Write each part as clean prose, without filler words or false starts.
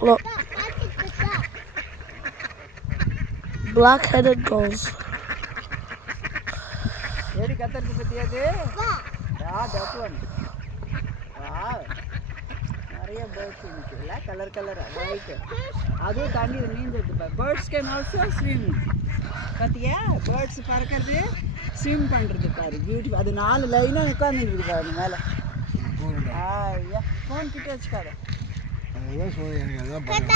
Look. Black-headed gulls. Very color की पतिया दे. Yeah, that one. Wow. நிறைய birds இருக்குல்ல கலர் white. அது தண்ணீர் நீந்துது பா. Birds can also swim. பாத்தியா? Birds பறக்கிறது swim பண்றது பாரு. பியூட்டிஃபுல். அது நாலு லைனா உட்கார்ந்திருக்கு பாரு மேல. ஐயா, ஃபோன் கிட்ட வச்சுக்காத. அதான் சொல்றேன் எனக்கு அதான் பாருங்க.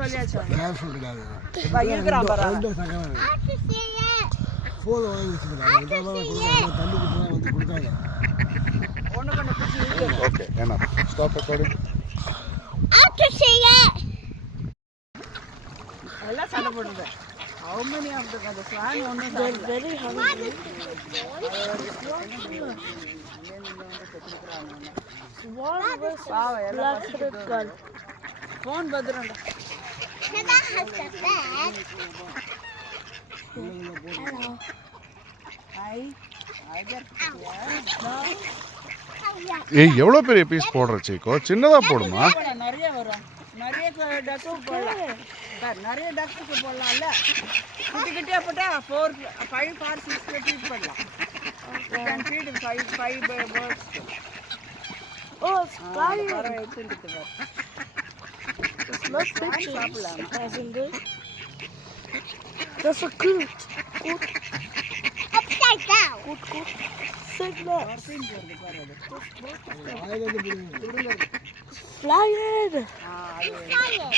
சொல்லியாச்சு. கேர்ஃபுல் கிடையாது. பா இருக்கறான் பாரு. ஃபோன் வாங்கி வச்சிருக்காங்க. தண்ணி குடிச்சா வந்து கொடுக்காத. ஒண்ணுக்கு பிடிச்சி இருக்கு. Okay, enough. Stop recording. எல்லாம் சண்டை போடுது. How many of the swan ஒண்ணு They're very hungry. One was black-headed gull. Phone பத்திரம்டா. Hello. ஹாய். ஐதர். ஏய் எவ்வளோ பெரிய பீஸ் போடுற சீக்கோ சின்னதா போடுமா நிறைய வரும் நிறைய டக்கு போடலாம் சார் நிறைய டக்குக்கு போடலாம்ல குட்டி குட்டியா போட்டா 5 or 6 ஃபீட் போடலாம் you can feed 5 birds Oh, it's flying. எடுத்துட்டு It's not pitching. Isn't it? That's a coot. Upside down. Coot. Sit there. Flying. flying